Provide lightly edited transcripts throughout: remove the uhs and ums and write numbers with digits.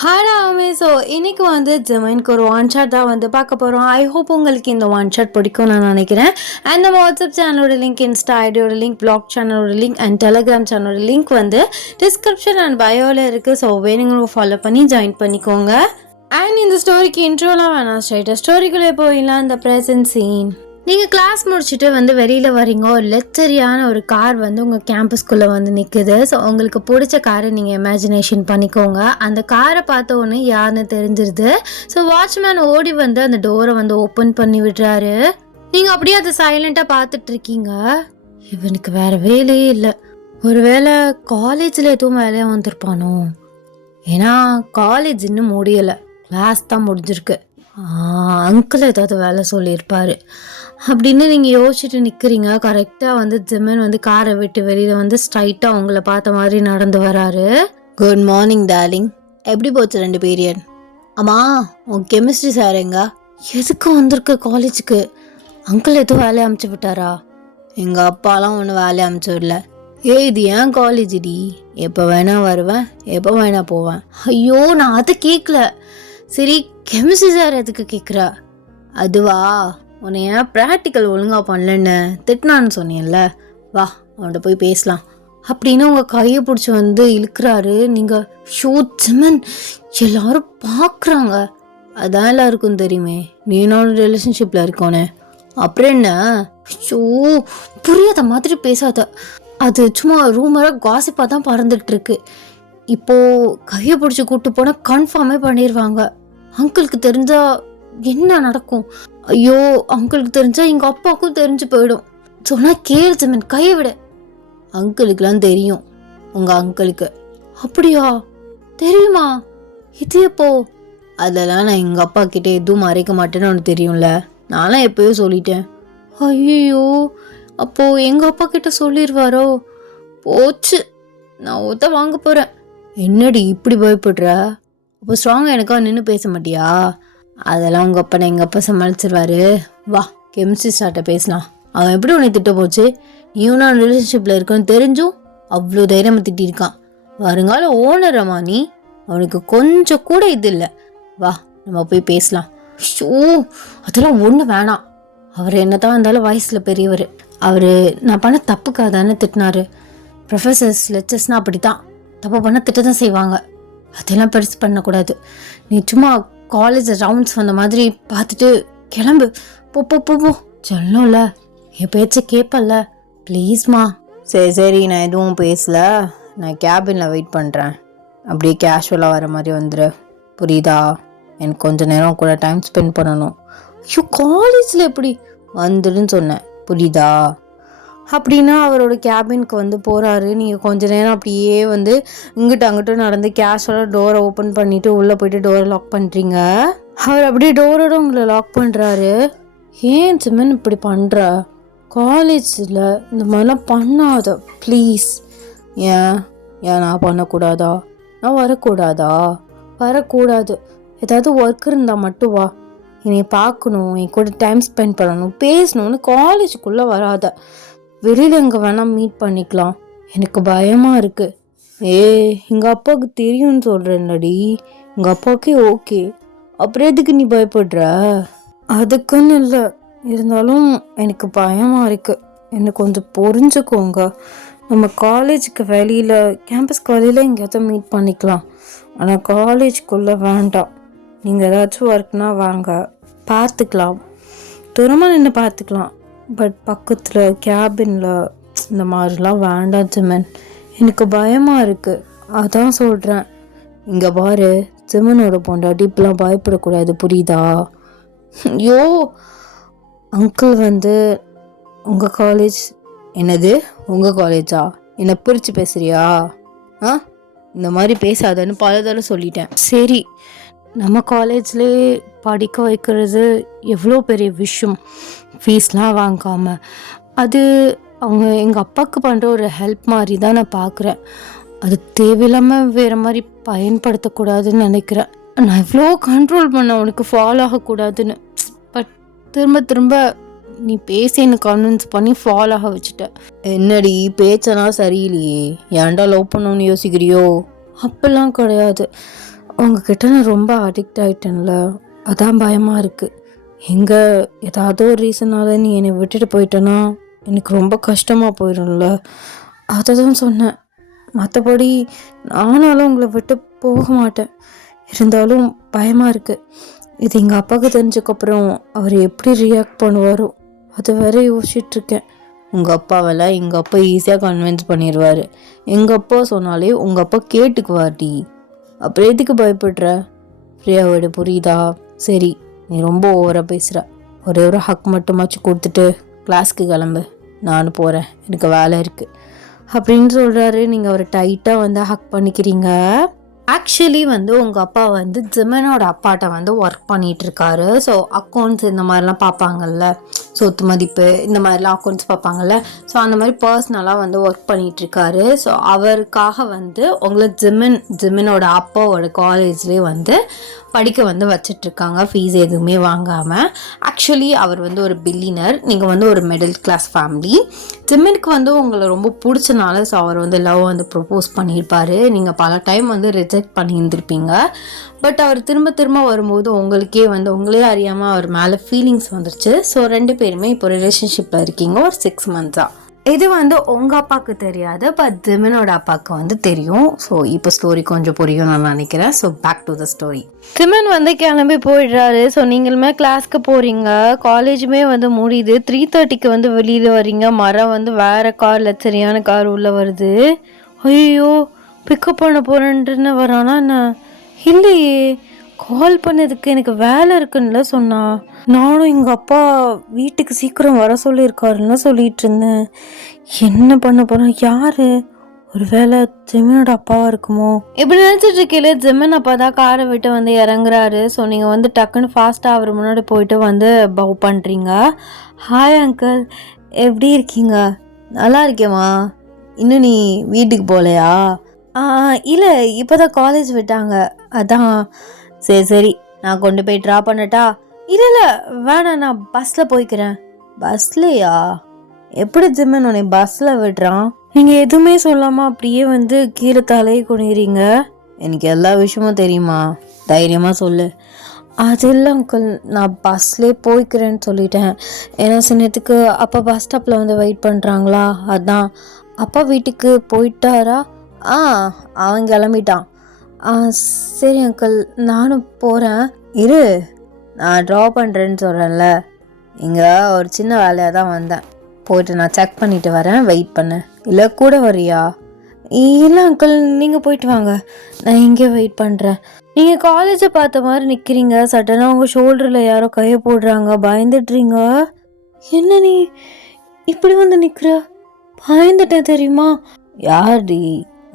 Hi so இன்னைக்கு வந்து ஜெமைனுக்கு ஒரு ஒன் ஷாட் தான் வந்து பார்க்க போகிறோம். ஐ ஹோப் உங்களுக்கு இந்த ஒன் ஷாட் பிடிக்கும் நான் நினைக்கிறேன். அண்ட் நம்ம வாட்ஸ்அப் சேனலோட லிங்க், இன்ஸ்டா ஐடியோட லிங்க், பிளாக் சேனலோட லிங்க் அண்ட் டெலிகிராம் சேனலோட லிங்க் வந்து டிஸ்கிரிப்ஷன் அண்ட் பயோவில் இருக்குது. ஸோ வேணுங்க ஃபாலோ பண்ணி ஜாயின் பண்ணிக்கோங்க. அண்ட் இந்த ஸ்டோரிக்கு இன்ட்ரோலாம் வேணாம், ஸ்ட்ரைட்டாக ஸ்டோரிக்குள்ளே போயிடலாம். இந்த ப்ரெசன்ட் சீன். நீங்கள் கிளாஸ் முடிச்சுட்டு வந்து வெளியில் வரீங்க. ஒரு லெக்சரியான ஒரு கார் வந்து உங்கள் கேம்பஸ்குள்ளே வந்து நிற்குது. ஸோ உங்களுக்கு பிடிச்ச காரை நீங்கள் இமேஜினேஷன் பண்ணிக்கோங்க. அந்த காரை பார்த்த உடனே யாருன்னு தெரிஞ்சிருது. ஸோ வாட்ச்மேன் ஓடி வந்து அந்த டோரை வந்து ஓப்பன் பண்ணி விடுறாரு. நீங்கள் அப்படியே அதை சைலண்ட்டாக பார்த்துட்ருக்கீங்க. இவனுக்கு வேறு வேலையே இல்லை. ஒரு வேளை காலேஜில் எதுவும் வேலையாக வந்திருப்பானோ? ஏன்னா காலேஜ் இன்னும் முடியலை, கிளாஸ் தான் முடிஞ்சிருக்கு. அங்கிள் ஏதாவது வேலை சொல்லியிருப்பார் அப்படின்னு நீங்கள் யோசிச்சுட்டு நிற்கிறீங்க. கரெக்டாக வந்து ஜெமன் வந்து காரை விட்டு வெளியில் வந்து ஸ்ட்ரைட்டாக அவங்கள பார்த்த மாதிரி நடந்து வராரு. குட் மார்னிங் டார்லிங், எப்படி போச்சு 2 பீரியட்? ஆமாம், உன் கெமிஸ்ட்ரி சார் எங்க? எதுக்கு வந்திருக்க காலேஜுக்கு? அங்கிள் எதுவும் வேலையை அமுச்சு விட்டாரா? எங்கள் அப்பாலாம் ஒன்றும் வேலையை அமுச்சு விடல. இது ஏன் காலேஜ் டி, எப்போ வேணா வருவேன், எப்போ வேணா போவேன். ஐயோ, நான் அதை கேட்கல. சரி, கெமிஸ்ட்ரி சார் எதுக்கு கேட்குறா? அதுவா, உன்னை ஏன் ப்ராக்டிக்கல் ஒழுங்காக பண்ணலன்னு திட்டினான்னு சொன்னேன்ல, வா அவன்கிட்ட போய் பேசலாம் அப்படின்னு உங்கள் கையை பிடிச்சி வந்து இழுக்கிறாரு. நீங்கள் ஷோ ஜெமன், எல்லாரும் பார்க்குறாங்க. அதான் எல்லாருக்கும் தெரியுமே நீ என்னோட ரிலேஷன்ஷிப்பில் இருக்கோனே. அப்புறம் என்ன? ஷோ, புரியாத மாதிரி பேசாத. அது சும்மா ரூமராக காசிப்பாக தான் பறந்துட்டுருக்கு. இப்போது கையை பிடிச்சி கூப்பிட்டு போனால் கன்ஃபார்மே பண்ணிடுவாங்க. அங்கிளுக்கு தெரிஞ்சா என்ன நடக்கும்? ஐயோ, அங்கிளுக்கு தெரிஞ்சா எங்கள் அப்பாவுக்கும் தெரிஞ்சு போயிடும். சொன்னால் கேளு ஜெமன், கையை விட. அங்கிளுக்கெலாம் தெரியும், உங்கள் அங்கிளுக்கு. அப்படியா? தெரியுமா? இது எப்போ? அதெல்லாம் நான் எங்கள் அப்பா கிட்டே எதுவும் மறைக்க மாட்டேன்னு உனக்கு தெரியும்ல, நானும் எப்போயோ சொல்லிட்டேன். ஐயோ, அப்போது எங்கள் அப்பா கிட்ட சொல்லிடுவாரோ? போச்சு, நான் ஒத்த வாங்க போகிறேன். என்னடி இப்படி பயப்படுற? அப்போ ஸ்ட்ராங்காக எனக்கா நின்று பேச மாட்டியா? அதெல்லாம் உங்கள் அப்பா எங்கள் அப்பா சமாளிச்சிருவாரு. வா கெமிஸ்ட்ரி சார்ட்ட பேசலாம். அவன் எப்படி உன்னை திட்ட போச்சு? நீயும் நான் ரிலேஷன்ஷிப்பில் இருக்குன்னு தெரிஞ்சும் அவ்வளோ தைரியமாக திட்டிருக்கான். வருங்கால ஓனரம்மா நீ, அவனுக்கு கொஞ்சம் கூட இது இல்லை. வா நம்ம போய் பேசலாம். ஷோ, அதெல்லாம் ஒன்றும் வேணாம். அவர் என்ன தான் இருந்தாலும் வயசில் பெரியவர். அவர் நான் பண்ண தப்புக்காக தானே திட்டினாரு. ப்ரொஃபஸர்ஸ் லெக்சர்ஸ்னால் அப்படி தான், தப்பு பண்ண திட்ட தான் செய்வாங்க. அதெல்லாம் பெருசு பண்ணக்கூடாது. நீ சும்மா காலேஜ் ரவுண்ட்ஸ் வந்த மாதிரி பார்த்துட்டு கிளம்பு. போ போ போ போ. சொல்லல, என் பேச்சை கேட்பல்ல, ப்ளீஸ்மா. சரி, நான் எதுவும் பேசல. நான் கேபினில் வெயிட் பண்ணுறேன். அப்படியே கேஷுவலாக வர மாதிரி வந்துடு, புரியுதா? எனக்கு கொஞ்சம் நேரம் கூட டைம் ஸ்பெண்ட் பண்ணணும். ஐயோ, காலேஜில் எப்படி வந்துடுன்னு சொன்னேன், புரியுதா? அப்படின்னா அவரோட கேபினுக்கு வந்து போகிறாரு. நீங்கள் கொஞ்ச நேரம் அப்படியே வந்து இங்கிட்ட அங்கிட்ட நடந்து கேஷுவலாக டோரை ஓப்பன் பண்ணிவிட்டு உள்ளே போயிட்டு டோரை லாக் பண்ணுறீங்க. அவர் அப்படியே டோரோட உங்களை லாக் பண்ணுறாரு. ஏன் ஜெமன் இப்படி பண்ணுற? காலேஜில் இந்த மாதிரிலாம் பண்ணாத ப்ளீஸ். ஏன் நான் பண்ணக்கூடாதா? நான் வரக்கூடாதா? வரக்கூடாது. ஏதாவது ஒர்க் இருந்தால் மட்டும் வா. என்னை பார்க்கணும், என் கூட டைம் ஸ்பெண்ட் பண்ணணும், பேசணும்னு காலேஜுக்குள்ளே வராத. வெளியில் எங்கே வேணால் மீட் பண்ணிக்கலாம். எனக்கு பயமாக இருக்குது. எங்கள் அப்பாவுக்கு தெரியும்னு சொல்கிறேன்னடி. எங்கள் அப்பாவுக்கே ஓகே. அப்புறம் எதுக்கு நீ பயப்படுற? அதுக்குன்னு இல்லை, இருந்தாலும் எனக்கு பயமாக இருக்குது. என்னை கொஞ்சம் புரிஞ்சுக்கோங்க. நம்ம காலேஜுக்கு வெளியில், கேம்பஸ்க்கு வெளியில் எங்கேயாவது மீட் பண்ணிக்கலாம். ஆனால் காலேஜுக்குள்ளே வேண்டாம். நீங்கள் ஏதாச்சும் ஒர்க்னா வாங்க, பார்த்துக்கலாம். தூரமாக நின்று பார்த்துக்கலாம். பட் பக்கத்தில் கேபினில் இந்த மாதிரிலாம் வேண்டாம் ஜெமன். எனக்கு பயமாக இருக்குது, அதான் சொல்கிறேன். இங்கே பாரு, ஜெமனோட பொண்டாட்டி இப்பெல்லாம் பயப்படக்கூடாது, புரியுதா? ஐயோ, அங்கிள் வந்து உங்கள் காலேஜ். என்னது உங்கள் காலேஜா? என்னை பிரித்து பேசுகிறியா? இந்த மாதிரி பேசாதன்னு பல தடவை சொல்லிட்டேன். சரி, நம்ம காலேஜ்லேயே படிக்க வைக்கிறது எவ்வளோ பெரிய விஷயம், ஃபீஸ்லாம் வாங்காமல். அது அவங்க எங்கள் அப்பாவுக்கு பண்ணுற ஒரு ஹெல்ப் மாதிரி தான் நான் பார்க்குறேன். அது தேவையில்லாமல் வேறு மாதிரி பயன்படுத்தக்கூடாதுன்னு நினைக்கிறேன். நான் எவ்வளோ கண்ட்ரோல் பண்ண உனக்கு ஃபாலோ ஆகக்கூடாதுன்னு. பட் திரும்ப திரும்ப நீ பேசி எனக்கு கன்வின்ஸ் பண்ணி ஃபாலோ ஆக வச்சுட்ட. என்னடி பேச்சனா சரியில்லையே, ஏன்டா லவ் பண்ணணும்னு யோசிக்கிறியோ? அப்பெல்லாம் கிடையாது. உங்ககிட்ட நான் ரொம்ப அடிக்ட் ஆகிட்டேன்ல, அதான் பயமாக இருக்குது. எங்கே ஏதாவது ஒரு ரீசனால் நீ என்னை விட்டுட்டு போயிட்டேன்னா எனக்கு ரொம்ப கஷ்டமாக போயிடும்ல, அதை தான் சொன்னேன். மற்றபடி நானாலும் உங்களை விட்டு போக மாட்டேன். இருந்தாலும் பயமாக இருக்குது. இது எங்கள் அப்பாவுக்கு தெரிஞ்சக்கப்புறம் அவர் எப்படி ரியாக்ட் பண்ணுவாரோ அது வேற யோசிச்சுட்ருக்கேன். உங்கள் அப்பாவெல்லாம் எங்கள் அப்பா ஈஸியாக கன்வின்ஸ் பண்ணிடுவார். எங்கள் அப்பா சொன்னாலே உங்கள் அப்பா கேட்டுக்குவார்டி. அப்புறம் எதுக்கு பயப்படுற? ஃப்ரீயாக விட, புரியுதா? சரி, நீ ரொம்ப ஓவராக பேசுகிற. ஒரே ஒரு ஹக் மட்டுமாச்சும் கொடுத்துட்டு கிளாஸ்க்கு கிளம்பு, நான் போகிறேன், எனக்கு வேலை இருக்குது அப்படின்னு சொல்கிறாரு. நீங்கள் அவரை டைட்டாக வந்து ஹக் பண்ணிக்கிறீங்க. ஆக்சுவலி வந்து உங்கள் அப்பா வந்து ஜிமனோட அப்பாட்ட வந்து ஒர்க் பண்ணிகிட்ருக்காரு. ஸோ அக்கௌண்ட்ஸ் இந்த மாதிரிலாம் பார்ப்பாங்கல்ல, சொத்து மதிப்பு இந்த மாதிரிலாம் அக்கௌண்ட்ஸ் பார்ப்பாங்கல்ல. ஸோ அந்த மாதிரி பர்சனலாக வந்து ஒர்க் பண்ணிகிட்ருக்காரு. ஸோ அவருக்காக வந்து உங்களை ஜிமனோட அப்பாவோட காலேஜ்லேயே வந்து படிக்க வந்து வச்சிட்ருக்காங்க, ஃபீஸ் எதுவுமே வாங்காமல். ஆக்சுவலி அவர் வந்து ஒரு பில்லியனர், நீங்கள் வந்து ஒரு மிடில் கிளாஸ் ஃபேமிலி. ஜிம்மனுக்கு வந்து உங்களை ரொம்ப பிடிச்சனால ஸோ அவர் வந்து லவ் வந்து ப்ரப்போஸ் பண்ணியிருப்பார். நீங்கள் பல டைம் வந்து ரிஜெக்ட் பண்ணியிருந்திருப்பீங்க. பட் அவர் திரும்ப திரும்ப வரும்போது உங்களுக்கே வந்து உங்களே அறியாமல் அவர் மேலே ஃபீலிங்ஸ் வந்துருச்சு. ஸோ 2 பேருமே இப்போ ரிலேஷன்ஷிப்பில் இருக்கீங்க ஒரு 6 months-ஆ. இது வந்து உங்கள் அப்பாவுக்கு தெரியாது, பட் ஜிமனோட அப்பாவுக்கு வந்து தெரியும். ஸோ இப்போ ஸ்டோரி கொஞ்சம் புரியும் நான் நினைக்கிறேன். So back to the story. ஜிமன் வந்து கிளம்பி போயிடுறாரு. ஸோ நீங்களுமே கிளாஸ்க்கு போகிறீங்க, காலேஜுமே வந்து முடியுது. 3:30க்கு வந்து வெளியில் வரீங்க. மரம் வந்து வேறு காரில், சரியான கார் உள்ளே வருது. ஐயோ, பிக்கப் பண்ண போகிறேன்ட்டுன்னு வரானா என்ன? இல்லையே, கால் பண்ணதுக்கு எனக்கு வேலை இருக்குன்னுல சொன்னா. நானும் எங்கள் அப்பா வீட்டுக்கு சீக்கிரம் வர சொல்லியிருக்காருன்னு சொல்லிட்டு இருந்தேன். என்ன பண்ண போகிறேன்? யாரு? ஒரு வேளை ஜெமினோட அப்பாவா இருக்குமோ? இப்படி நினச்சிட்டு இருக்கீங்களே, ஜெமின் அப்பா தான் காரை விட்டு வந்து இறங்குறாரு. ஸோ நீங்கள் வந்து டக்குன்னு ஃபாஸ்ட்டாக அவர் முன்னாடி போயிட்டு வந்து பவ் பண்ணுறீங்க. ஹாய் அங்கிள், எப்படி இருக்கீங்க? நல்லா இருக்கேம்மா. இன்னும் நீ வீட்டுக்கு போகலையா? இல்லை, இப்போ தான் காலேஜ் விட்டாங்க, அதான். சரி சரி, நான் கொண்டு போய் ட்ராப் பண்ணட்டா? இல்லை வேணாம், நான் பஸ்ஸில் போய்க்கிறேன். பஸ்லையா? எப்படி ஜிம்மன் உன்னை பஸ்ஸில் விடுறான்? நீங்கள் எதுவுமே சொல்லாமல் அப்படியே வந்து கீழே தலையை குனிறீங்க. எனக்கு எல்லா விஷயமும் தெரியுமா, தைரியமாக சொல்லு. அது இல்லை அங்கிள், நான் பஸ்லேயே போய்க்கிறேன்னு சொல்லிட்டேன். ஏன்னா சின்னத்துக்கு அப்பா பஸ் ஸ்டாப்பில் வந்து வெயிட் பண்ணுறாங்களா, அதான். அப்பா வீட்டுக்கு போயிட்டாரா? அவன் கிளம்பிட்டான். சரி அங்கிள், நானும் போகிறேன். இரு, நான் ட்ரா பண்ணுறேன்னு சொல்கிறேன்ல. இங்கே ஒரு சின்ன வேலையாக தான் வந்தேன், போயிட்டு நான் செக் பண்ணிவிட்டு வரேன், வெயிட் பண்ணு. இல்லை கூட வரியா? இல்லை அங்கிள், நீங்கள் போயிட்டு வாங்க, நான் இங்கே வெயிட் பண்ணுறேன். நீங்கள் காலேஜை பார்த்த மாதிரி நிற்கிறீங்க, சடனாக உங்கள் ஷோல்டரில் யாரோ கையை போடுறாங்க, பயந்துடுறீங்க. என்ன நீ இப்படி வந்து நிற்கிற? பயந்துட்டேன் தெரியுமா? யார்டி?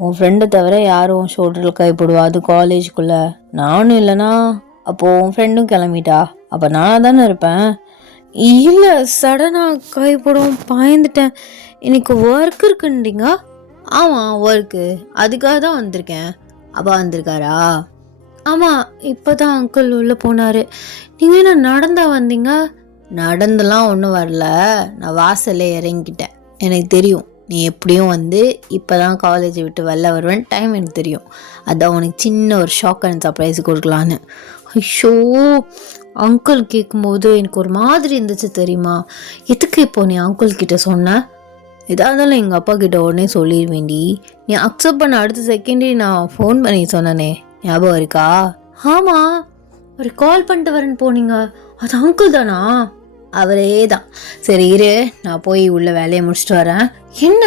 உன் ஃப்ரெண்டை தவிர யாரும் உன் ஷோல்டரில் கை போடுவா? அது காலேஜுக்குள்ளே. நானும் இல்லைனா அப்போது உன் ஃப்ரெண்டும் கிளம்பிட்டா, அப்போ நானாக தானே இருப்பேன். இல்லை, சடனாக கை போடுவோம், பயந்துட்டேன். எனக்கு ஒர்க் இருக்குன்றீங்க. ஆமாம், ஒர்க்கு, அதுக்காக தான் வந்திருக்கேன். அப்பா வந்திருக்காரா? ஆமாம், இப்போ தான் அங்கிள் உள்ளே போனார். நீங்கள் என்ன நடந்தா வந்தீங்க? நடந்துலாம் ஒன்றும் வரல, நான் வாசல்ல இறங்கிக்கிட்டேன். எனக்கு தெரியும் நீ எப்படியும் வந்து இப்போ தான் காலேஜ் விட்டு வெளில வருவேன், டைம் எனக்கு தெரியும். அதான் உனக்கு சின்ன ஒரு ஷாக் அண்ட் சர்ப்ரைஸ் கொடுக்கலான்னு. ஐயோ, அங்கிள் கேட்கும்போது எனக்கு ஒரு மாதிரி இருந்துச்சு தெரியுமா? எதுக்கு இப்போ நீ அங்கிள் கிட்ட சொன்ன? எதாக இருந்தாலும் எங்கள் அப்பா கிட்ட உடனே சொல்லிடுவேண்டி. நீ அக்செப்ட் பண்ண அடுத்த செகண்டே நான் ஃபோன் பண்ணி சொன்னனே, ஞாபகம் இருக்கா? ஆமாம், ஒரு கால் பண்ணிட்டு வரேன்னு போனீங்க, அது அங்கிள் தானா? அவரே தான். சரி இரு, நான் போய் உள்ள வேலையை முடிச்சுட்டு வரேன். என்ன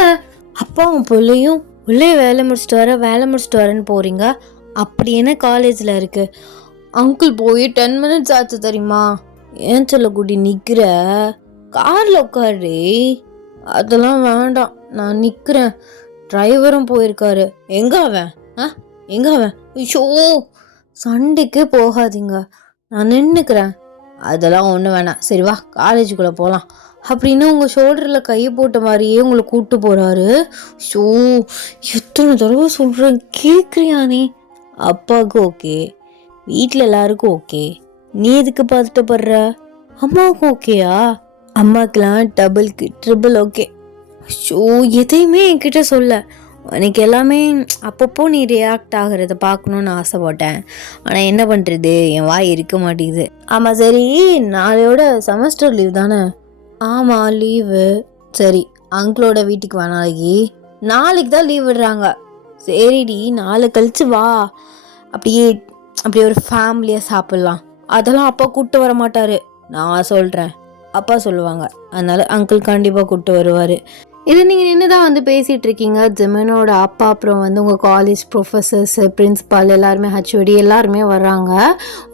அப்பாவும் பிள்ளையும் உள்ளே வேலை முடிச்சுட்டு வரேன்னு போகிறீங்க? அப்படி என்ன காலேஜில் இருக்குது? அங்கிள் போய் 10 minutes ஆச்சு தெரியுமா? ஏன் சொல்லக்கூடி நிற்கிற? காரில் உட்காரு. அதெல்லாம் வேண்டாம், நான் நிற்கிறேன். டிரைவரும் போயிருக்காரு. எங்கே அவன்? ஐயோ, சண்டைக்கு போகாதீங்க, நான் நின்றுக்கிறேன். அதெல்லாம் ஒன்றும் வேணாம், சரி வா காலேஜுக்குள்ளே போகலாம். அப்படின்னு உங்கள் ஷோல்டரில் கையை போட்ட மாதிரியே உங்களை கூப்பிட்டு போகிறாரு. ஷோ, எத்தனை தடவை சொல்கிறேன், கேட்குறியா நீ? அப்பாவுக்கு ஓகே, வீட்டில் எல்லாருக்கும் ஓகே, நீ எதுக்கு பதட்டப்படுற? அம்மாவுக்கு ஓகேயா? அம்மாக்கெலாம் டபுள்க்கு ட்ரிபிள் ஓகே. ஷோ, எதையுமே என்கிட்ட சொல்ல. உனக்கு எல்லாமே அப்பப்போ நீ ரியாக்ட் ஆகிறத பார்க்கணுன்னு ஆசைப்பட்டேன். ஆனால் என்ன பண்ணுறது, என் வாய் இருக்க மாட்டேங்குது. ஆமாம் சரி, நாளையோட செமஸ்டர் லீவ் தானே? ஆமாம் லீவு. சரி, அங்கிளோட வீட்டுக்கு வா நாளைக்கு. நாளைக்கு தான் லீவ் விடுறாங்க. சரிடி, நாளை கழிச்சு வா. அப்படியே அப்படியே ஒரு ஃபேமிலியாக சாப்பிட்லாம். அதெல்லாம் அப்பா கூப்பிட்டு வர மாட்டார், நான் சொல்கிறேன். அப்பா சொல்லுவாங்க, அதனால் அங்கிள் கண்டிப்பாக கூப்பிட்டு வருவார். இது நீங்கள் நின்று தான் வந்து பேசிகிட்டு இருக்கீங்க. ஜிமினோட அப்பா அப்புறம் வந்து உங்கள் காலேஜ் ப்ரொஃபஸர்ஸு, பிரின்ஸிபால் எல்லாருமே, ஹச்ஓடி எல்லாருமே வர்றாங்க.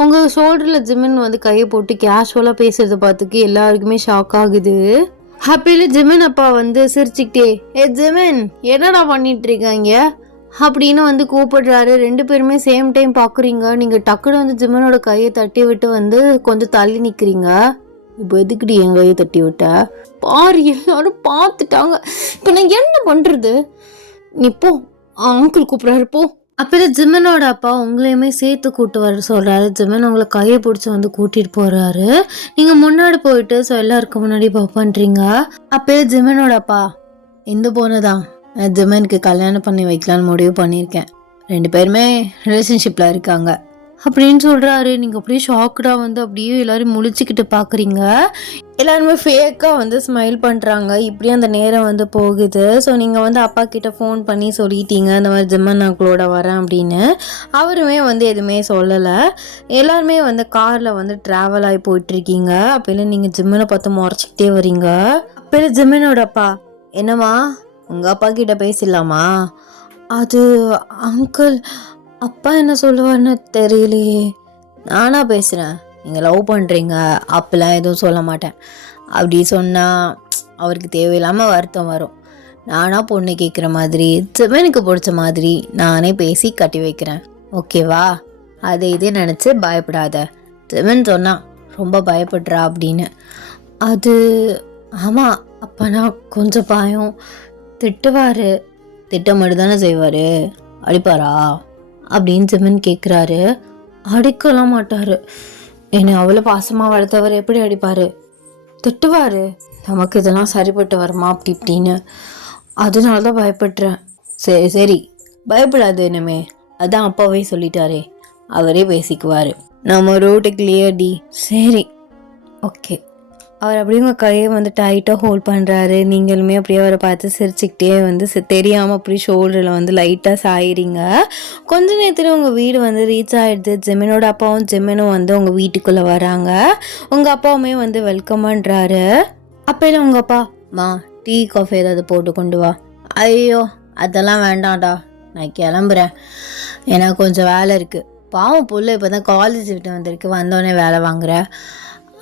உங்கள் ஷோல்டரில் ஜிமின் வந்து கையை போட்டு கேஷுவலாக பேசுகிறத பார்த்துக்கு எல்லாருக்குமே ஷாக் ஆகுது. ஹாப்பியில் ஜிமின் அப்பா வந்து சிரிச்சுக்கிட்டே, ஜிமின் என்னடா பண்ணிட்டு இருக்காங்க அப்படின்னு வந்து கூப்பிடுறாரு. 2 பேருமே சேம் டைம் பார்க்குறீங்க. நீங்கள் டக்குன்னு வந்து ஜிமினோட கையை தட்டி விட்டு வந்து கொஞ்சம் தள்ளி நிற்கிறீங்க. இப்போ எதுக்குடி என் கையை தட்டி விட்ட? பாரு எல்லாரும் பார்த்துட்டாங்க, இப்போ நான் என்ன பண்ணுறது? நீ போ, அங்கிள் கூப்பிட்றாரு போ. அப்புறம் ஜிமினோட அப்பா உங்களையுமே சேர்த்து கூப்பிட்டு வர சொல்கிறாரு. ஜிமின் உங்களை கையை பிடிச்சி வந்து கூட்டிகிட்டு போகிறாரு. நீங்கள் முன்னாடி போயிட்டு ஸோ எல்லாருக்கும் முன்னாடி பண்ணுறீங்க. அப்போயே ஜிமினோட அப்பா, இந்த பொண்ணு தான் ஜிமினுக்கு கல்யாணம் பண்ணி வைக்கலான்னு முடிவு பண்ணியிருக்கேன். 2 பேருமே ரிலேஷன்ஷிப்பில் இருக்காங்க அப்படின்னு சொல்கிறாரு. நீங்கள் அப்படியே ஷாக்கடாக வந்து அப்படியே எல்லோரும் முழிச்சுக்கிட்டு பார்க்குறீங்க. எல்லாருமே ஃபேக்காக வந்து ஸ்மைல் பண்ணுறாங்க. இப்படியே அந்த நேரம் வந்து போகுது. ஸோ நீங்கள் வந்து அப்பா கிட்டே ஃபோன் பண்ணி சொல்லிட்டீங்க இந்த மாதிரி ஜிம்மன் அங்கிளோட வரேன் அப்படின்னு. அவருமே வந்து எதுவுமே சொல்லலை. எல்லாருமே வந்து காரில் வந்து ட்ராவல் ஆகி போயிட்டுருக்கீங்க. அப்போல நீங்கள் ஜிம்மனை பார்த்து முறைச்சிக்கிட்டே வரீங்க. அப்போல ஜிம்மனோட அப்பா, என்னம்மா உங்கள் அப்பா கிட்ட பேசிடலாமா? அது அங்கிள், அப்பா என்ன சொல்லுவார்னு தெரியலையே. நானாக பேசுகிறேன், நீங்கள் லவ் பண்ணுறீங்க அப்பெல்லாம் எதுவும் சொல்ல மாட்டேன். அப்படி சொன்னால் அவருக்கு தேவையில்லாமல் வருத்தம் வரும். நானாக பொண்ணு கேட்குற மாதிரி ஜிமினுக்கு பிடிச்ச மாதிரி நானே பேசி கட்டி வைக்கிறேன், ஓகேவா? அதை இதே நினச்சி பயப்படாத. ஜிமின் சொன்னான் ரொம்ப பயப்படுறா அப்படின்னு. அது ஆமாம், அப்போனா கொஞ்சம் பயம். திட்டுவார், திட்ட மட்டும் தானே செய்வார், அடிப்பாரா அப்படின்னு ஜிமின் கேட்குறாரு. அடிக்கலாம் மாட்டார், என்னை அவ்வளோ பாசமாக வளர்த்தவர் எப்படி அடிப்பார்? திட்டுவார். நமக்கு இதெல்லாம் சரிப்பட்டு வருமா அப்படி இப்படின்னு, அதனால தான் பயப்படுறேன். சரி சரி பயப்படாது இனிமே, அதான் அப்பாவே சொல்லிட்டாரே, அவரே பேசிக்குவார். நம்ம ரோட்டு கிளியர் டி. சரி ஓகே. அவர் அப்படியே உங்கள் கையை வந்து டைட்டாக ஹோல்ட் பண்ணுறாரு. நீங்களுமே அப்படியே அவரை பார்த்து சிரிச்சுக்கிட்டே வந்து தெரியாமல் அப்படி ஷோல்டரில் வந்து லைட்டாக சாயிறீங்க. கொஞ்ச நேரத்தில் உங்கள் வீடு வந்து ரீச் ஆகிடுது. ஜிமினோட அப்பாவும் ஜிமினும் வந்து உங்கள் வீட்டுக்குள்ளே வராங்க. உங்கள் அப்பாவுமே வந்து வெல்கம் பண்ணுறாரு. அப்போல உங்கள் அப்பா, மா டீ காஃபி ஏதாவது போட்டு கொண்டு வா. ஐயோ அதெல்லாம் வேண்டாம்டா, நான் கிளம்புறேன், எனக்கு கொஞ்சம் வேலை இருக்குது. பாவம் புள்ள இப்போ தான் காலேஜ் விட்டு வந்திருக்கு, வந்தோடனே வேலை வாங்குறேன்.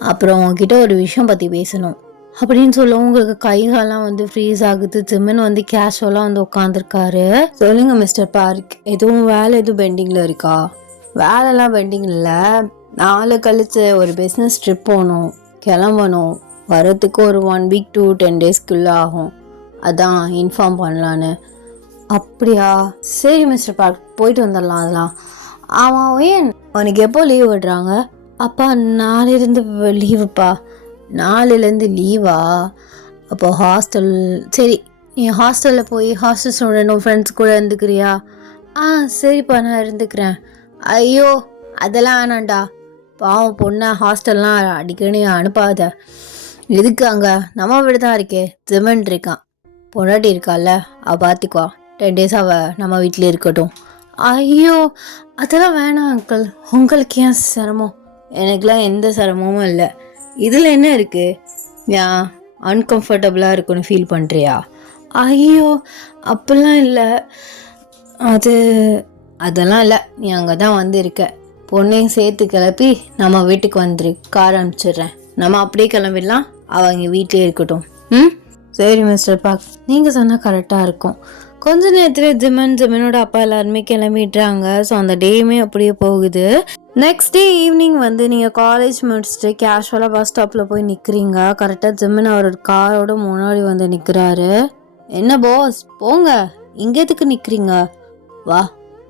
அப்புறம் உங்ககிட்ட ஒரு விஷயம் பற்றி பேசணும் அப்படின்னு சொல்ல உங்களுக்கு கைகாலாம் வந்து ஃப்ரீஸ் ஆகுது. ஜிமின் வந்து கேஷுவலாக வந்து உட்காந்துருக்காரு. சொல்லுங்க மிஸ்டர் பார்க், எதுவும் வேலை எதுவும் பெண்டிங்கில் இருக்கா? வேலைலாம் பெண்டிங் இல்லை, நாளை கழிச்சு ஒரு பிஸ்னஸ் ட்ரிப் போகணும், கிளம்பணும். வரத்துக்கு ஒரு 1 வீக் to 10 டேஸ்க்குள்ளே ஆகும், அதான் இன்ஃபார்ம் பண்ணலான்னு. அப்படியா, சரி மிஸ்டர் பார்க், போயிட்டு வந்துடலாம். அதெல்லாம் ஆமாம், ஏன் உனக்கு எப்போ லீவ் விடுறாங்க? அப்பா நாளையிலேருந்து லீவுப்பா. நாளையிலேருந்து லீவா? அப்போ ஹாஸ்டல், சரி நீ ஹாஸ்டலில் போய் ஹாஸ்டல் ஸ்டூடெண்ட் ஃப்ரெண்ட்ஸ் கூட இருந்துக்கிறியா? சரிப்பா நான் இருந்துக்கிறேன். ஐயோ அதெல்லாம் வேணாண்டா, பாவம் பொண்ணை ஹாஸ்டல்லாம் அடிக்கடி அனுப்பாத. எதுக்கு, அங்கே நம்ம வீடு தான் இருக்கே, ஜிமின் இருக்கான், பொண்டாட்டி இருக்கால, அவள் பார்த்துக்குவா. 10 days அவள் நம்ம வீட்டில் இருக்கட்டும். ஐயோ அதெல்லாம் வேணாம் அங்கிள், உங்களுக்கு ஏன் சிரமம்? எனக்குலாம் எந்த சிரமமும் இல்லை. இதில் என்ன இருக்குது? ஏன் அன்கம்ஃபர்டபுளாக இருக்குன்னு ஃபீல் பண்ணுறியா? ஐயோ அப்படிலாம் இல்லை, அதெல்லாம் இல்லை. நீ அங்கே தான் வந்து இருக்க, பொண்ணையும் சேர்த்து கிளப்பி நம்ம வீட்டுக்கு வந்துரு, கார் அனுப்பிச்சிடுறேன், நம்ம அப்படியே கிளம்பிடலாம், அவங்க வீட்டிலே இருக்கட்டும். சரி மிஸ்டர் பார்க், நீங்கள் சொன்னால் கரெக்டாக இருக்கும். கொஞ்ச நேரத்தில் ஜிமினோட அப்பா எல்லாருமே கிளம்பிடுறாங்க. ஸோ அந்த டேயுமே அப்படியே போகுது. நெக்ஸ்ட் டே ஈவினிங் வந்து நீங்கள் காலேஜ் முடிச்சுட்டு கேஷுவலாக பஸ் ஸ்டாப்பில் போய் நிற்கிறீங்க. கரெக்டாக ஜிமின் அவரோட காரோட முன்னாடி வந்து நிற்கிறாரு. என்ன பாஸ் போங்க, இங்கே எதுக்கு நிற்கிறீங்க? வா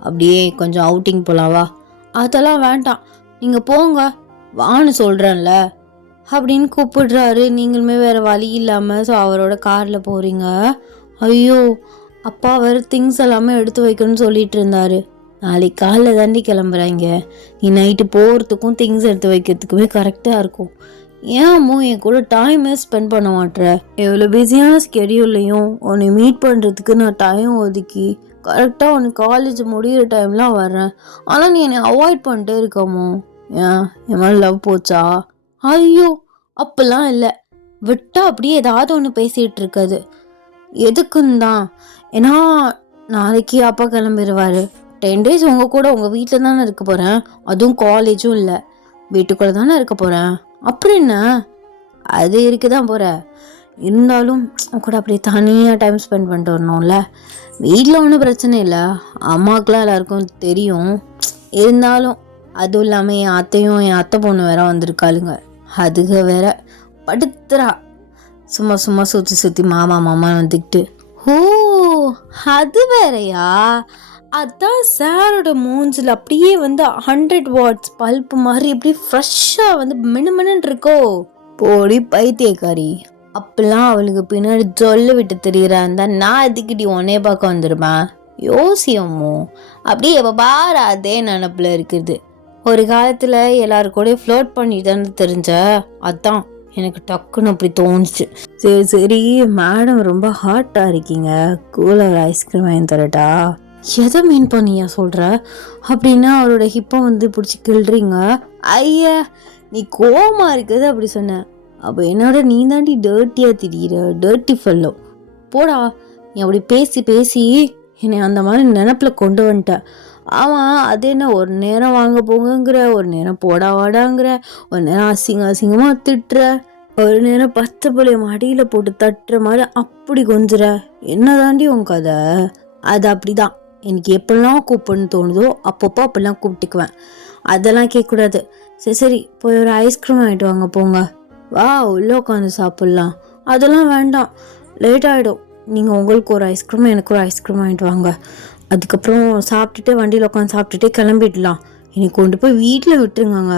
அப்படியே கொஞ்சம் அவுட்டிங் போகலாம் வா. அதெல்லாம் வேண்டாம், நீங்கள் போங்க, வான்னு சொல்கிறேன்ல அப்படின்னு கூப்பிடுறாரு. நீங்களுமே வேறு வழி இல்லாமல் ஸோ அவரோட காரில் போகிறீங்க. ஐயோ அப்பா வேறு திங்ஸ் எல்லாமே எடுத்து வைக்கணும்னு சொல்லிட்டு இருந்தாரு. நாளைக்கு காலைல தாண்டி கிளம்புறாங்க. நீ நைட்டு போகிறதுக்கும் திங்ஸ் எடுத்து வைக்கிறதுக்குமே கரெக்டாக இருக்கும். ஏன் அம்மோ என் கூட டைமே ஸ்பெண்ட் பண்ண மாட்டேற? எவ்வளோ பிஸியான ஸ்கெடியூல்லையும் உன்னை மீட் பண்ணுறதுக்கு நான் டைம் ஒதுக்கி கரெக்டாக உனக்கு காலேஜ் முடிகிற டைம்லாம் வர்றேன். ஆனால் நீ என்னை அவாய்ட் பண்ணிட்டே இருக்கமோ? ஏன் என் மேலே லவ் போச்சா? ஐயோ அப்பெல்லாம் இல்லை. விட்டா அப்படியே ஏதாவது ஒன்று பேசிகிட்டு இருக்காது. எதுக்குன்னு தான். ஏன்னா நாளைக்கு அப்பா கிளம்பிடுவார். 10 days உங்கள் கூட உங்கள் வீட்டில் தானே இருக்க போகிறேன். அதுவும் காலேஜும் இல்லை, வீட்டுக்குள்ளே தானே இருக்க போகிறேன். அப்புறம் என்ன, அது இருக்க தான் போகிற. இருந்தாலும் கூட அப்படியே தனியாக டைம் ஸ்பெண்ட் பண்ணிட்டு வரணும்ல. வீட்டில் ஒன்றும் பிரச்சனை இல்லை, அம்மாவுக்குலாம் எல்லாருக்கும் தெரியும். இருந்தாலும் அதுவும் இல்லாமல் என் அத்தையும் என் அத்தை பொண்ணு வேற வந்திருக்காளுங்க. அதுக வேற படுத்துறா. சும்மா சும்மா சுற்றி சுற்றி மாமா மாமா வந்துக்கிட்டு. ஓ அது வேறையா? அதான் சாரோட மூஞ்சில் அப்படியே வந்து 100 watts பல்ப்பு மாதிரி இப்படி ஃப்ரெஷ்ஷாக வந்து மினுமின்னு இருக்கோ. போடி பைத்தியக்காரி. அப்பெல்லாம் அவளுக்கு பின்னாடி சொல்ல விட்டு தெரியுறான் தான் நான் அதுக்கிட்டி உன்னே பார்க்க வந்துருப்பேன். யோசியமோ அப்படியே எப்போ பாரு அதே நினப்பில் இருக்குது. ஒரு காலத்தில் எல்லாரு கூட ஃப்ளோட் பண்ணிட்டு தெரிஞ்ச, அதான் எனக்கு டக்குன்னு அப்படி தோணுச்சு. சரி சரி மேடம் ரொம்ப ஹாட்டாக இருக்கீங்க, கூலர் ஐஸ்கிரீம் வாங்கி தரட்டா? எதை மீன் பண்ணியா சொல்கிற? அப்படின்னா அவரோட ஹிப்பை வந்து பிடிச்சி கிள்றீங்க. ஐயா நீ கோமா இருக்குது அப்படி சொன்ன. அப்போ என்னோட நீ தாண்டி டர்ட்டியாக திடீர, டர்ட்டி ஃபெல்லோ. போடா. நீ அப்படி பேசி பேசி என்னை அந்த மாதிரி நினப்பில் கொண்டு வந்துட்டேன். ஆமாம் அது என்ன, ஒரு நேரம் வாங்க போங்கங்கிற, ஒரு நேரம் போடா வாடாங்கிற, ஒரு நேரம் அசிங்கமாக திட்டுற, ஒரு நேரம் பச்சை புள்ளைய மடியில் போட்டு தட்டுற மாதிரி அப்படி கொஞ்சுற. என்ன தாண்டி உன் கதை? அது அப்படி தான். எனக்கு எப்பெல்லாம் கூப்பிடணும்னு தோணுதோ அப்பப்போ அப்பெல்லாம் கூப்பிட்டுக்குவேன். அதெல்லாம் கேட்கக்கூடாது. சரி சரி போய் ஒரு ஐஸ்கிரீம் வாங்கிட்டு வாங்க போங்க. வா உள்ளே உட்காந்து சாப்பிட்லாம். அதெல்லாம் வேண்டாம், லேட் ஆகிடும். நீங்கள் உங்களுக்கு ஒரு ஐஸ்கிரீம் எனக்கு ஒரு ஐஸ்கிரீம் வாங்கிட்டு வாங்க. அதுக்கப்புறம் சாப்பிட்டுட்டு வண்டியில் உட்காந்து சாப்பிட்டுட்டே கிளம்பிடலாம். என்னை கொண்டு போய் வீட்டில் விட்டுருங்க.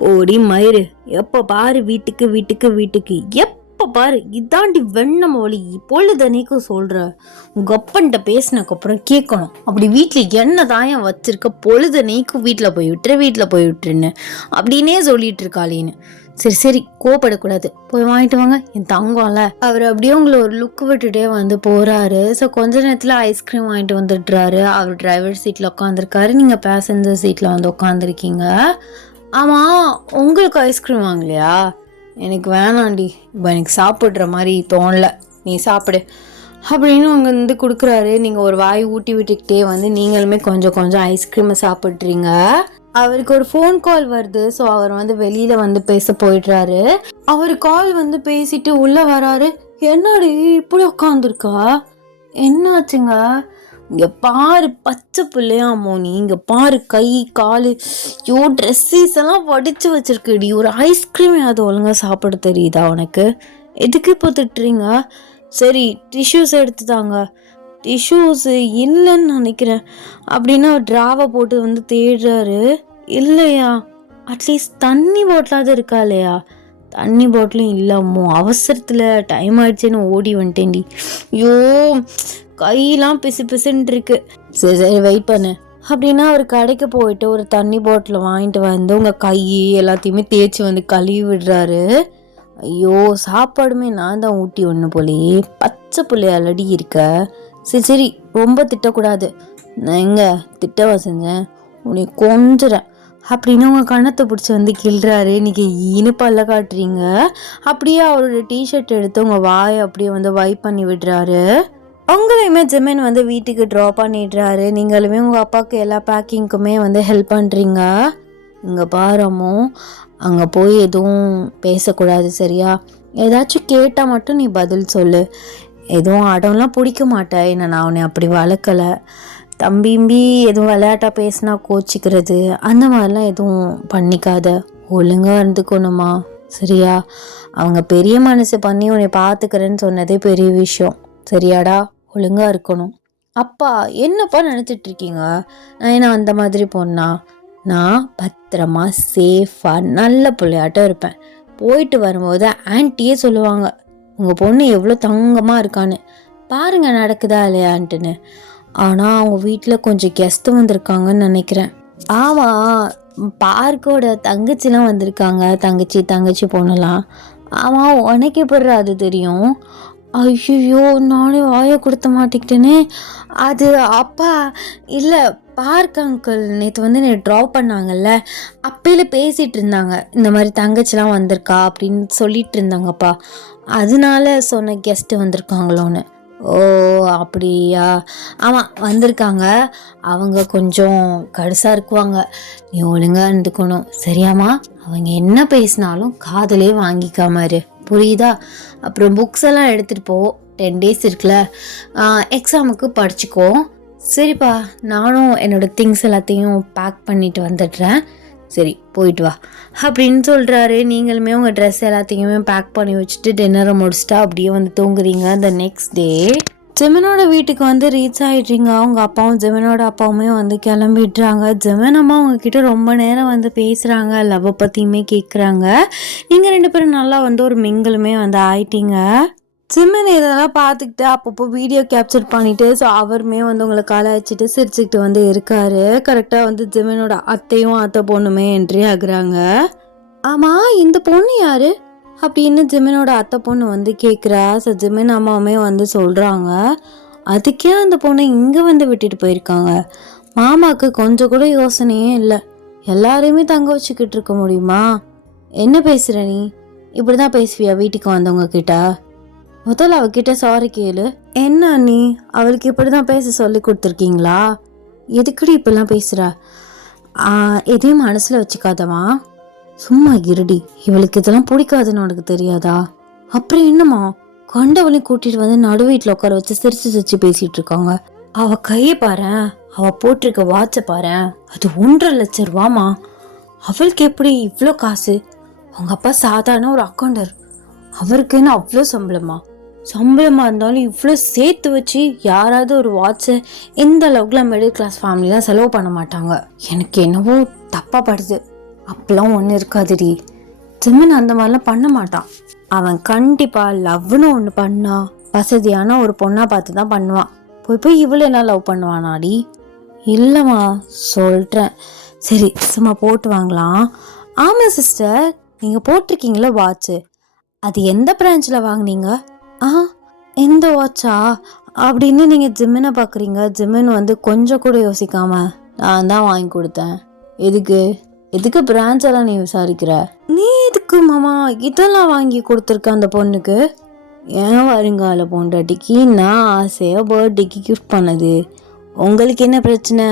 போடி மயிறு, எப்போ பாரு வீட்டுக்கு வீட்டுக்கு வீட்டுக்கு, எப்போ பாரு இதாண்டி வெண்ண மொழி. பொழுதனைக்கும் சொல்கிற உங்கள் அப்பன்ட்ட பேசினதுக்கப்புறம் கேட்கணும். அப்படி வீட்டில் என்ன தாயம் வச்சிருக்க, பொழுதனைக்கும் வீட்டில் போய் விட்டுருன்னு அப்படின்னே சொல்லிட்டு இருக்காளேன்னு. சரி சரி கோபப்படக்கூடாது, போய் வாங்கிட்டு வாங்க என் தங்கம்ல. அவர் அப்படியே உங்களை ஒரு லுக் விட்டுட்டே வந்து போகிறாரு. ஸோ கொஞ்ச நேரத்தில் ஐஸ்கிரீம் வாங்கிட்டு வந்துடுறாரு. அவர் டிரைவர் சீட்டில் உட்காந்துருக்காரு, நீங்கள் பேசஞ்சர் சீட்டில் வந்து உட்காந்துருக்கீங்க. ஆமாம் உங்களுக்கு ஐஸ்கிரீம் வாங்கலையா? எனக்கு வேணாண்டி, இப்போ எனக்கு சாப்பிட்ற மாதிரி தோணல, நீ சாப்பிடு அப்படின்னு அவங்க வந்து கொடுக்குறாரு. நீங்கள் ஒரு வாய் ஊட்டி விட்டுக்கிட்டே வந்து நீங்களுமே கொஞ்சம் கொஞ்சம் ஐஸ்கிரீமை சாப்பிட்றீங்க. அவருக்கு ஒரு ஃபோன் கால் வருது. ஸோ அவர் வந்து வெளியில் வந்து பேச போயிடுறாரு. அவர் கால் வந்து பேசிட்டு உள்ளே வராரு. என்னடி இப்படி உட்காந்துருக்கா, என்னாச்சுங்க? இங்கே பாரு பச்சை பிள்ளையாமோ, நீ இங்கே பாரு கை காலு ட்ரெஸ்ஸஸ் எல்லாம் வடித்து வச்சிருக்குடி. ஒரு ஐஸ்கிரீம் அது ஒழுங்காக சாப்பிட தெரியுதா உனக்கு? எதுக்கு இப்போ திட்டுறீங்க? சரி டிஷ்யூஸ் எடுத்துதாங்க. டிஷ்யூஸ் இல்லைன்னு நினைக்கிறேன் அப்படின்னு அவர் ட்ராவை போட்டு வந்து தேடுறாரு. இல்லையா? அட்லீஸ்ட் தண்ணி பாட்டிலாவது இருக்கா இல்லையா? தண்ணி பாட்டிலும் இல்லாமோ, அவசரத்தில் டைம் ஆயிடுச்சுன்னு ஓடி வந்துட்டேன்டி. ஐயோ கையெல்லாம் பிசு பிசுன்னு இருக்கு. சரி சரி வெயிட் பண்ணு அப்படின்னா அவர் கடைக்கு போயிட்டு ஒரு தண்ணி பாட்டில் வாங்கிட்டு வந்து உங்கள் கை எல்லாத்தையுமே தேய்ச்சி வந்து கழுவி விடுறாரு. ஐயோ சாப்பாடுமே நான் தான் ஊட்டி ஒன்று போலேயே, பச்சை பிள்ளையாலடி இருக்க. சரி சரி ரொம்ப திட்டக்கூடாது, நான் எங்கே திட்டவா செஞ்சேன், உன்னை கொஞ்சிறேன் அப்படின்னு உங்கள் கண்ணத்தை பிடிச்சி வந்து கிள்றாரு. நீங்கள் இனிப்பல்ல காட்டுறீங்க. அப்படியே அவரோட டிஷர்ட் எடுத்து உங்கள் வாயை அப்படியே வந்து வைப் பண்ணி விடுறாரு. உங்களையுமே ஜெமின் வந்து வீட்டுக்கு ட்ரா பண்ணிடுறாரு. நீங்களுமே உங்கள் அப்பாவுக்கு எல்லா பேக்கிங்க்குமே வந்து ஹெல்ப் பண்ணுறீங்க. இங்கே பாரமோ அங்கே போய் எதுவும் பேசக்கூடாது சரியா? ஏதாச்சும் கேட்டால் மட்டும் நீ பதில் சொல்லு. எதுவும் அடம்லாம் பிடிக்க மாட்டேன், ஏன்னா நான் உன்னை அப்படி வளர்க்கலை. தம்பிம்பி எதுவும் விளையாட்டாக பேசினா கோச்சிக்கிறது அந்த மாதிரிலாம் எதுவும் பண்ணிக்காத, ஒழுங்காக இருந்துக்கணுமா சரியா? அவங்க பெரிய மனசு பண்ணி உன்னை பார்த்துக்கிறேன்னு சொன்னதே பெரிய விஷயம் சரியாடா? ஒழுங்காக இருக்கணும். அப்பா என்னப்பா நினச்சிட்டு இருக்கீங்க? நான் என்ன அந்த மாதிரி பொண்ணா? நான் பத்திரமா சேஃபாக நல்ல பிள்ளையாட்டம் இருப்பேன். போயிட்டு வரும்போது ஆன்ட்டியே சொல்லுவாங்க உங்கள் பொண்ணு எவ்வளோ தங்கமாக இருக்கான்னு. பாருங்க நடக்குதா இல்லையான்ட்டுன்னு. ஆனால் அவங்க வீட்டில் கொஞ்சம் கெஸ்ட்டு வந்திருக்காங்கன்னு நினைக்கிறேன். ஆமாம், பார்க்கோட தங்கச்சிலாம் வந்திருக்காங்க. தங்கச்சி பொண்ணலாம். ஆமாம், உனக்கு எப்படி அது தெரியும்? ஐயோ, நானே வாயை கொடுத்த மாட்டிக்கிட்டேனே. அது அப்பா இல்லை, பார்க் அங்கிள் நேற்று வந்து என்னை ட்ராப் பண்ணாங்கல்ல, அப்பையில பேசிகிட்டு இருந்தாங்க. இந்த மாதிரி தங்கச்சிலாம் வந்திருக்கா அப்படின்னு சொல்லிட்டு இருந்தாங்கப்பா. அதனால சொன்ன கெஸ்ட்டு வந்திருக்காங்களோன்னு. ஓ அப்படியா? ஆமாம் வந்திருக்காங்க. அவங்க கொஞ்சம் கடுசாக இருக்குவாங்க. நீ ஒழுங்காக இருந்துக்கணும் சரியாம்மா? அவங்க என்ன பேசினாலும் காதலே வாங்கிக்காம இரு, புரியுதா? அப்புறம் புக்ஸ் எல்லாம் எடுத்துகிட்டு போ, 10 days இருக்குல்ல, எக்ஸாமுக்கு படிச்சுக்கோ. சரிப்பா, நானும் என்னோடய திங்ஸ் எல்லாத்தையும் பேக் பண்ணிட்டு வந்துடுறேன். சரி போயிட்டு வா அப்படின்னு சொல்கிறாரு. நீங்களுமே உங்கள் ட்ரெஸ் எல்லாத்தையுமே பேக் பண்ணி வச்சுட்டு டின்னரை முடிச்சுட்டா அப்படியே வந்து தூங்குறீங்க. த நெக்ஸ்ட் டே ஜெமனோட வீட்டுக்கு வந்து ரீச் ஆகிட்றீங்க. அவங்க அப்பாவும் ஜெமனோட அப்பாவுமே வந்து கிளம்பிடுறாங்க. ஜெமன் அம்மா அவங்கக்கிட்ட ரொம்ப நேரம் வந்து பேசுகிறாங்க, லவ்வை பற்றியுமே கேட்குறாங்க. நீங்கள் 2 பேரும் நல்லா வந்து ஒரு மிங்களுமே வந்து ஆயிட்டீங்க. ஜிம்மன் இதெல்லாம் பார்த்துக்கிட்டு அப்பப்போ வீடியோ கேப்சர் பண்ணிவிட்டு, ஸோ அவருமே வந்து உங்களை கலாய்ச்சிட்டு சிரிச்சுக்கிட்டு வந்து இருக்காரு. கரெக்டாக வந்து ஜிம்மனோட அத்தையும் அத்தை பொண்ணுமே என்ட்ரி ஆகுறாங்க. ஆமாம், இந்த பொண்ணு யாரு அப்படின்னு ஜிம்மனோட அத்தை பொண்ணு வந்து கேட்குறா. ஸோ ஜிம்மன் அம்மாவுமே வந்து சொல்கிறாங்க, அதுக்கே அந்த பொண்ணை இங்கே வந்து விட்டுட்டு போயிருக்காங்க. மாமாவுக்கு கொஞ்சம் கூட யோசனையே இல்லை. எல்லாரையுமே தங்க வச்சுக்கிட்டு இருக்க முடியுமா? என்ன பேசுகிற நீ? இப்படி தான் பேசுவியா வீட்டுக்கு வந்தவங்க கிட்ட? முதல்ல அவகிட்ட சாரி கேளு. என்ன நீ அவளுக்கு இப்படி தான் பேச சொல்லி கொடுத்துருக்கீங்களா? எதுக்குடி இப்பெல்லாம் பேசுகிற? எதையும் மனசில் வச்சுக்காதமா, சும்மா இருடி. இவளுக்கு இதெல்லாம் பிடிக்காதுன்னு உனக்கு தெரியாதா? அப்புறம் என்னம்மா, கண்டவளையும் கூட்டிகிட்டு வந்து நடு வீட்டில் உட்கார வச்சு சிரிச்சு பேசிகிட்டு இருக்காங்க. அவள் கையை பாரு, அவள் போட்டிருக்க வாட்சை பாரு, அது 1.5 லட்சம் ரூபாமா. அவளுக்கு எப்படி இவ்வளோ காசு? அவங்க அப்பா சாதாரண ஒரு அக்கௌண்டர், அவருக்கு என்ன அவ்வளோ சம்பளமாக இருந்தாலும் இவ்வளோ சேர்த்து வச்சு யாராவது ஒரு வாட்சை எந்த அளவுக்குலாம் மிடில் கிளாஸ் ஃபேமிலிலாம் செலவு பண்ண மாட்டாங்க. எனக்கு என்னவோ தப்பாக படுது. அப்பெல்லாம் ஒன்றும் இருக்காதுடி. ஜிம்மன் அந்த மாதிரிலாம் பண்ண மாட்டான். அவன் கண்டிப்பாக லவ்னு ஒன்று பண்ணா வசதியான ஒரு பொண்ணாக பார்த்து தான் பண்ணுவான். போய் இவ்வளோ என்ன லவ் பண்ணுவானாடி? இல்லைம்மா சொல்கிறேன். சரி சும்மா போட்டு வாங்கலாம். ஆமாம் சிஸ்டர், நீங்கள் போட்டிருக்கீங்களா வாட்சு, அது எந்த பிரான்ச்சில் வாங்கினீங்க? எந்த வாட்சா அப்படின்னு நீங்கள் ஜிம்மனை பார்க்குறீங்க. ஜிம்மன் வந்து கொஞ்சம் கூட யோசிக்காம, நான் தான் வாங்கி கொடுத்தேன். எதுக்கு பிரான்ச்செல்லாம் நீ விசாரிக்கிற? நீ எதுக்கு மாமா இதெல்லாம் வாங்கி கொடுத்துருக்க அந்த பொண்ணுக்கு? ஏன் வருங்கால பொண்டாட்டிக்கு நான் ஆசையாக பர்த்டேக்கு கிஃப்ட் பண்ணது. உங்களுக்கு என்ன பிரச்சனை?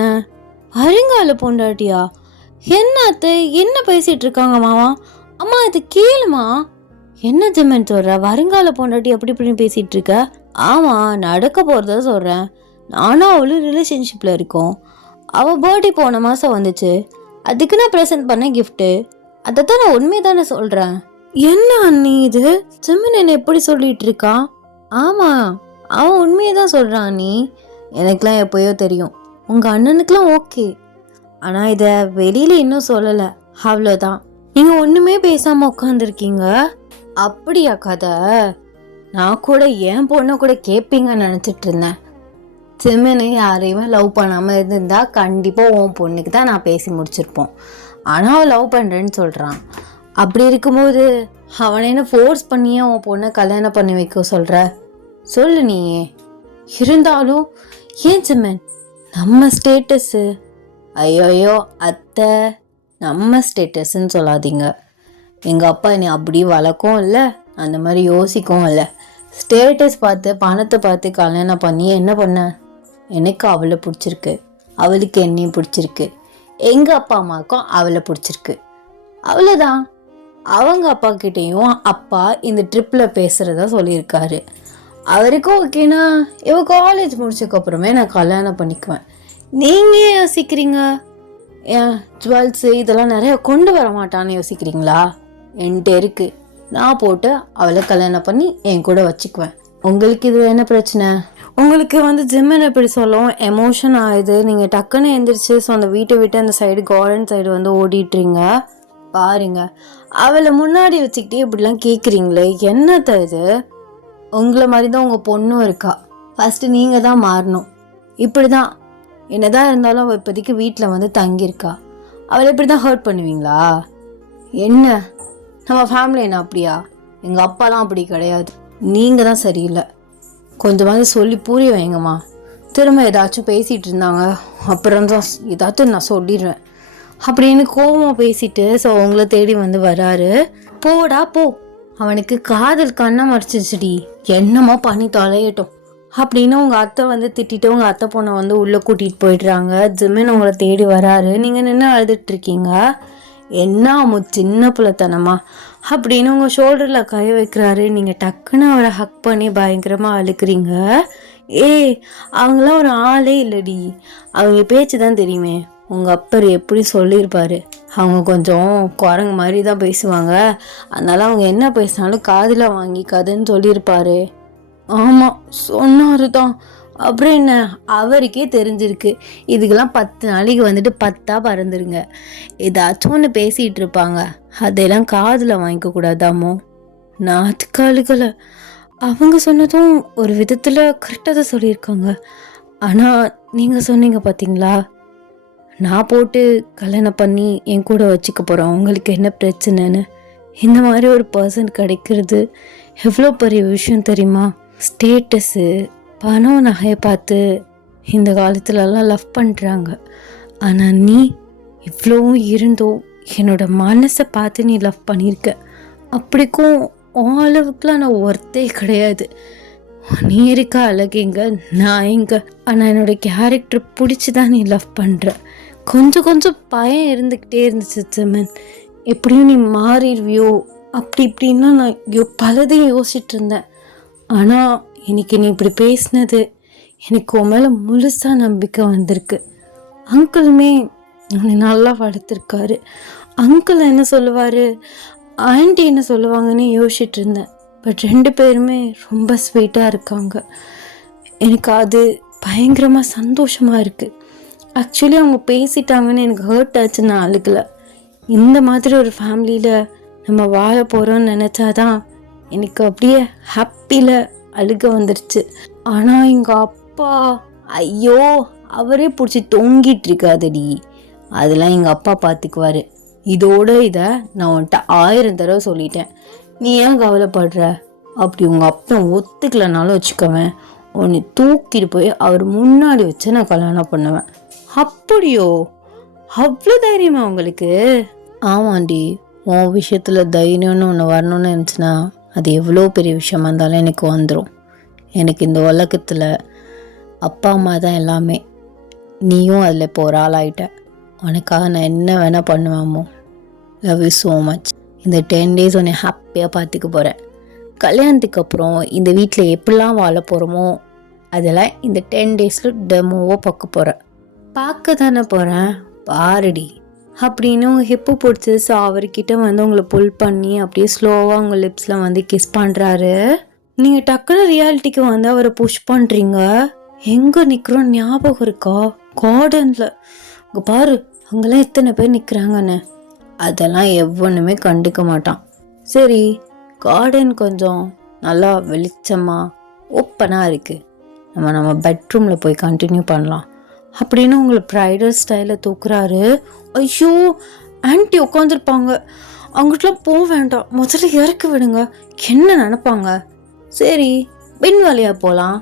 வருங்கால பொண்டாட்டியா? என்னத்த என்ன பேசிகிட்டு இருக்காங்க மாமா? அம்மா இது கேளுமா. என்ன ஜிம்மன் சொல்கிற? வருங்கால பொண்டாட்டி அப்படி இப்படின்னு பேசிகிட்டு இருக்க? ஆமாம், நடக்க போகிறத சொல்கிறேன். நானும் அவளும் ரிலேஷன்ஷிப்பில் இருக்கோம். அவள் பர்த்டே போன மாதம் வந்துச்சு, அதுக்கு நான் ப்ரெசென்ட் பண்ண கிஃப்ட்டு. அதை தான் நான் உண்மையை தானே சொல்கிறேன். என்ன அண்ணி இது? ஜிம்மன் என்ன எப்படி சொல்லிகிட்டு இருக்கா? ஆமாம், அவன் உண்மையை தான் சொல்கிறான் அண்ணி. எனக்குலாம் எப்போயோ தெரியும். உங்கள் அண்ணனுக்குலாம் ஓகே, ஆனால் இதை வெளியில் இன்னும் சொல்லலை, அவ்வளோதான். நீங்கள் ஒன்றுமே பேசாமல் உட்காந்துருக்கீங்க. அப்படியா கதை? நான் கூட என் பொண்ணை கூட கேட்பீங்கன்னு நினச்சிட்டு இருந்தேன். ஜிம்மனை யாரையுமே லவ் பண்ணாமல் இருந்திருந்தா கண்டிப்பாக உன் பொண்ணுக்கு தான் நான் பேசி முடிச்சிருப்போம். ஆனால் அவன் லவ் பண்ணுறேன்னு சொல்கிறான். அப்படி இருக்கும்போது அவனை என்ன ஃபோர்ஸ் பண்ணியே உன் பொண்ணை கல்யாணம் பண்ணி வைக்க சொல்கிற? சொல்லு நீயே. இருந்தாலும் ஏன் ஜிம்மன், நம்ம ஸ்டேட்டஸு. ஐயோயோ அத்தை, நம்ம ஸ்டேட்டஸ்ன்னு சொல்லாதீங்க. எங்கள் அப்பா என்னை அப்படி வளர்க்கவும் இல்லை, அந்த மாதிரி யோசிக்கவும் இல்லை. ஸ்டேட்டஸ் பார்த்து பணத்தை பார்த்து கல்யாணம் பண்ணி என்ன பண்ண? எனக்கு அவளை பிடிச்சிருக்கு, அவளுக்கு என்னையும் பிடிச்சிருக்கு, எங்கள் அப்பா அம்மாவுக்கும் அவளை பிடிச்சிருக்கு, அவ்வளோதான். அவங்க அப்பா கிட்டேயும் அப்பா இந்த ட்ரிப்பில் பேசுகிறதா சொல்லியிருக்காரு. அவருக்கும் ஓகேனா இவ காலேஜ் முடிச்சதுக்கப்புறமே நான் கல்யாணம் பண்ணிக்குவேன். நீங்கள் ஏன் யோசிக்கிறீங்க? ஏன் ஜுவல்ஸு இதெல்லாம் நிறைய கொண்டு வர மாட்டான்னு யோசிக்கிறீங்களா? என்கிட்ட இருக்குது, நான் போட்டு அவளை கல்யாணம் பண்ணி என் கூட வச்சுக்குவேன். உங்களுக்கு இது என்ன பிரச்சனை? உங்களுக்கு வந்து ஜிம்மன் எப்படி சொல்லும், எமோஷன் ஆகுது. நீங்கள் டக்குன்னு எழுந்திரிச்சு ஸோ அந்த வீட்டை விட்டு அந்த சைடு கார்டன் சைடு வந்து ஓடிட்டுறீங்க. பாருங்க, அவளை முன்னாடி வச்சுக்கிட்டே இப்படிலாம் கேட்குறீங்களே, என்னத்த இது? உங்களை மாதிரி தான் உங்கள் பொண்ணும் இருக்கா. ஃபஸ்ட்டு நீங்கள் தான் மாறணும். இப்படி தான் என்னதான் இருந்தாலும் அவள் இப்போதைக்கு வீட்டில் வந்து தங்கியிருக்கா. அவளை இப்படி தான் ஹர்ட் பண்ணுவீங்களா? என்ன நம்ம ஃபேமிலி என்ன அப்படியா? எங்கள் அப்பாலாம் அப்படி கிடையாது. நீங்கள் தான் சரியில்லை. கொஞ்சமாவது சொல்லி புரிய வைங்கம்மா. திரும்ப ஏதாச்சும் பேசிகிட்டு இருந்தாங்க அப்புறம் தான் ஏதாச்சும் நான் சொல்லிடுவேன் அப்படின்னு கோவமாக பேசிட்டு ஸோ உங்களை தேடி வந்து வராரு. போடா போ, அவனுக்கு காதல் கண்ணை மறைச்சிச்சுடி, என்னமோ பண்ணி தொலையட்டும் அப்படின்னு உங்கள் அத்தை வந்து திட்டிட்டு உங்கள் அத்தை பொண்ணை வந்து உள்ளே கூட்டிகிட்டு போயிடுறாங்க. ஜிமின் உங்களை தேடி வராரு. நீங்கள் நின்று அழுதுட்ருக்கீங்க. என்ன சின்ன பிள்ளைத்தனமா அப்படின்னு உங்கள் ஷோல்டரில் கை வைக்கிறாரு. நீங்கள் டக்குன்னு அவரை ஹக் பண்ணி பயங்கரமாக அழுக்கிறீங்க. அவங்களாம் ஒரு ஆளே இல்லடி, அவங்க பேச்சு தான் தெரியுமே. உங்கள் அப்பர் எப்படி சொல்லியிருப்பாரு, அவங்க கொஞ்சம் குரங்கு மாதிரி தான் பேசுவாங்க, அதனால அவங்க என்ன பேசினாலும் காதில் வாங்கிக்காதுன்னு சொல்லியிருப்பாரு. ஆமாம் சொன்னாரு தான். அப்புறம் என்ன, அவருக்கே தெரிஞ்சிருக்கு. இதுக்கெல்லாம் 10 நாளைக்கு வந்துட்டு 10ஆ பறந்துருங்க. ஏதாச்சும் ஒன்று பேசிகிட்டு இருப்பாங்க, அதையெல்லாம் காதில் வாங்கிக்க கூடாதாமோ. நான் அதுக்கு அழுகலை. அவங்க சொன்னதும் ஒரு விதத்தில் கரெக்டாக தான் சொல்லியிருக்காங்க. ஆனால் நீங்கள் சொன்னீங்க பார்த்தீங்களா, நான் போட்டு கல்யாணம் பண்ணி என் கூட வச்சுக்க போகிறேன், உங்களுக்கு என்ன பிரச்சனைன்னு. இந்த மாதிரி ஒரு பர்சன் கிடைக்கிறது எவ்வளோ பெரிய விஷயம் தெரியுமா? ஸ்டேட்டஸு பணம் நகையை பார்த்து இந்த காலத்துலலாம் லவ் பண்ணுறாங்க. ஆனால் நீ இவ்வளவும் இருந்தோ என்னோட மனசை பார்த்து நீ லவ் பண்ணியிருக்க. அப்படிக்கும் அளவுக்குலாம் நான் ஒர்த்தே கிடையாது. நீ இருக்க அழகுங்க, நான் எங்க. ஆனால் என்னோட கேரக்டர் பிடிச்சி தான் நீ லவ் பண்ணுற. கொஞ்சம் பயம் இருந்துக்கிட்டே இருந்துச்சு ஜிமின், எப்படியும் நீ மாறிடுவியோ அப்படி இப்படின்னா நான் பலதையும் யோசிச்சுட்டு இருந்தேன். ஆனால் இன்னைக்கு நீ இப்படி பேசினது எனக்கு உன் மேலே முழுசாக நம்பிக்கை வந்திருக்கு. அங்கிளுமே உன்னை நல்லா வளர்த்துருக்காரு. அங்கிள் என்ன சொல்லுவார், ஆண்டி என்ன சொல்லுவாங்கன்னு யோசிச்சுட்டு இருந்தேன். பட் 2 பேருமே ரொம்ப ஸ்வீட்டாக இருக்காங்க. எனக்கு அது பயங்கரமாக சந்தோஷமாக இருக்குது. ஆக்சுவலி அவங்க பேசிட்டாங்கன்னு எனக்கு ஹர்ட் ஆச்சு, நான் அழுகலை. இந்த மாதிரி ஒரு ஃபேமிலியில் நம்ம வாழ போகிறோன்னு நினச்சாதான் எனக்கு அப்படியே ஹாப்பியில் அழுக வந்துருச்சு. ஆனால் எங்கள் அப்பா, ஐயோ அவரே பிடிச்சி தொங்கிட்டு இருக்காதடி, அதெல்லாம் எங்கள் அப்பா பார்த்துக்குவார். இதோட இதை நான் உன்கிட்ட 1000 தடவை சொல்லிட்டேன், நீ ஏன் கவலைப்படுற? அப்படி உங்கள் அப்பா ஒத்துக்கலைனாலும் வச்சுக்கவேன், உன்னை தூக்கிட்டு போய் அவர் முன்னாடி வச்சு நான் கல்யாணம் பண்ணுவேன். அப்படியோ, அவ்வளோ தைரியமா உங்களுக்கு? ஆமாண்டி, உன் விஷயத்தில் தைரியம்னு ஒன்று வரணும்னு இருந்துச்சுன்னா அது எவ்வளோ பெரிய விஷயமா இருந்தாலும் எனக்கு வந்துடும். எனக்கு இந்த உலகத்தில் அப்பா அம்மா தான் எல்லாமே. நீயும் அதில் இப்போ ஒரு ஆளாயிட்ட. உனக்காக நான் என்ன வேணால் பண்ணுவேமோ. Love you so much. இந்த 10 days உன்னை ஹாப்பியாக பார்த்துக்க போகிறேன். கல்யாணத்துக்கு அப்புறம் இந்த வீட்டில் எப்படிலாம் வாழ போகிறோமோ அதெல்லாம் இந்த 10 daysல டெமோவாக பார்க்க போகிறேன். பார்க்க தானே போகிறேன், பாருடி அப்படின்னு உங்கள் ஹிப்பு பிடிச்சி ஸோ அவர்கிட்ட வந்து உங்களை புல் பண்ணி அப்படியே ஸ்லோவாக உங்கள் லிப்ஸில் வந்து கிஸ் பண்ணுறாரு. நீங்கள் டக்குன்னு ரியாலிட்டிக்கு வந்து அவரை புஷ் பண்ணுறீங்க. எங்கே நிற்கிறோம் ஞாபகம் இருக்கா? கார்டனில். இங்கே பாரு, அங்கெல்லாம் எத்தனை பேர் நிற்கிறாங்கன்னு. அதெல்லாம் எவ்வொன்றுமே கண்டுக்க மாட்டான். சரி, கார்டன் கொஞ்சம் நல்லா வெளிச்சமாக ஓப்பனாக இருக்குது, நம்ம பெட்ரூமில் போய் கண்டினியூ பண்ணலாம் அப்படின்னு உங்களை ப்ரைடல் ஸ்டைலில் தூக்குறாரு. ஐயோ, ஆன்ட்டி உட்காந்துருப்பாங்க, அவங்ககிட்டலாம் போக வேண்டாம், முதல்ல இறக்கி விடுங்க, என்ன நினைப்பாங்க? சரி, பின் வழியாக போகலாம்.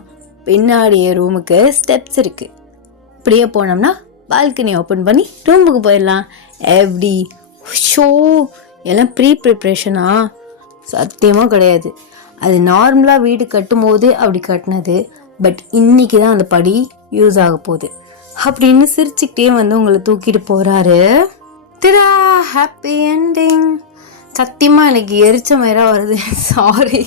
பின்னாடியே ரூமுக்கு ஸ்டெப்ஸ் இருக்குது, இப்படியே போனோம்னா பால்கனி ஓப்பன் பண்ணி ரூமுக்கு போயிடலாம். எப்படி? ஷோ எல்லாம் ப்ரிப்ரேஷனா? சத்தியமாக கிடையாது. அது நார்மலாக வீடு கட்டும் போது அப்படி கட்டினது. பட் இன்னைக்கு தான் அந்த படி யூஸ் ஆக போகுது அப்படின்னு சிரிச்சுக்கிட்டே வந்து உங்களை தூக்கிட்டு போகிறாரு. திடா, ஹாப்பி என்டிங். சத்தியமாக எனக்கு எரிச்ச மாதிரியாக வருது. சாரி,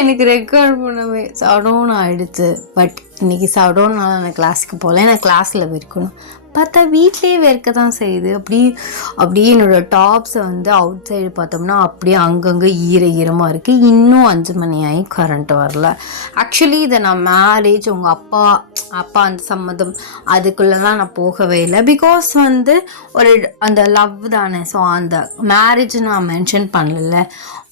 எனக்கு ரெக்கார்ட் பண்ணவே சடோன் ஆகிடுச்சு. பட் இன்றைக்கி சடோன்னால நான் கிளாஸுக்கு போகல, நான் கிளாஸில் இருக்கணும். பார்த்தா வீட்லேயே வேர்க்க தான் செய்யுது. அப்படியே என்னோடய டாப்ஸை வந்து அவுட் சைடு பார்த்தோம்னா அப்படியே அங்கங்கே ஈரமாக இருக்குது. இன்னும் 5 மணி ஆகி கரண்ட் வரல. ஆக்சுவலி இதை நான் மேரேஜ் உங்கள் அப்பா அந்த சம்மதம் அதுக்குள்ளெல்லாம் நான் போகவே இல்லை. பிகாஸ் வந்து ஒரு அந்த லவ் தானே, ஸோ அந்த மேரேஜ் நான் மென்ஷன் பண்ணல.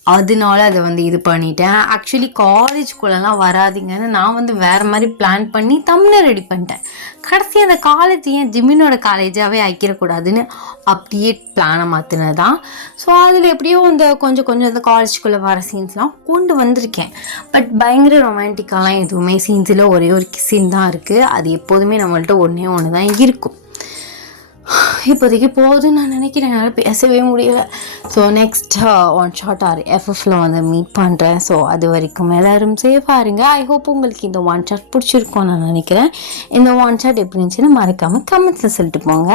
அதனால அதை வந்து இது பண்ணிட்டேன். ஆக்சுவலி காலேஜ்குள்ளெல்லாம் வராதிங்கன்னு நான் வந்து வேறு மாதிரி பிளான் பண்ணி தம்ப்நெயில் ரெடி பண்ணிட்டேன். கடைசி அந்த காலேஜ் ஏன் ஜிமினோட காலேஜாகவே ஆக்கிடக்கூடாதுன்னு அப்படியே பிளானை மாற்றினது தான். ஸோ அதில் எப்படியோ அந்த கொஞ்சம் இந்த காலேஜ்குள்ளே வர சீன்ஸ்லாம் கொண்டு வந்திருக்கேன். பட் பயங்கர ரொமான்டிக்காலாம் எதுவுமே சீன்ஸில் ஒரே ஒரு சீன் தான் இருக்குது. அது எப்போதுமே நம்மள்ட்ட ஒன்று தான் இருக்கும். இப்போதைக்கு போதுன்னு நான் நினைக்கிறேன், என்னால் பேசவே முடியல. So next one shot or எஃப்எஃப்ல வந்து மீட் பண்ணுறேன். ஸோ அது வரைக்கும் எல்லோரும் சேஃபாக இருங்க. ஐ ஹோப் உங்களுக்கு இந்த ஒன் ஷாட் பிடிச்சிருக்கோன்னு நான் நினைக்கிறேன். இந்த ஒன் ஷாட் எப்படி இருந்துச்சுன்னு மறக்காமல் கமெண்ட்ஸில் சொல்லிட்டு போங்க.